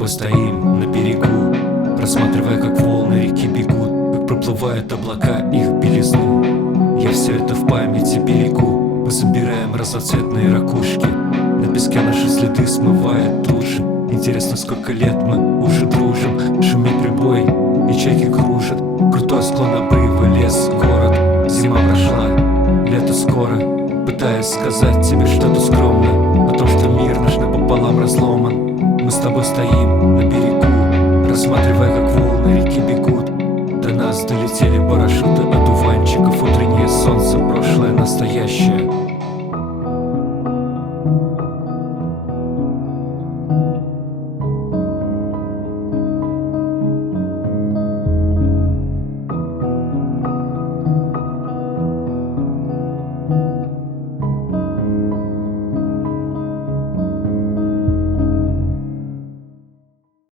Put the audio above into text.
тобой стоим на берегу, рассматривая, как волны реки бегут, как проплывают облака их белизну. Я все это в памяти берегу. Мы собираем разноцветные ракушки, на песке наши следы смывает туши. Интересно, сколько лет мы уже дружим. Шумит прибой и чайки кружат. Крутой склон обрыва, лес, город. Зима прошла, лето скоро. Пытаюсь сказать тебе что-то скромно о том, что мир наш напополам разломан. Мы с тобой стоим на берегу, рассматривая, как волны реки бегут. До нас долетели парашюты одуванчиков, утреннее солнце, прошлое, настоящее.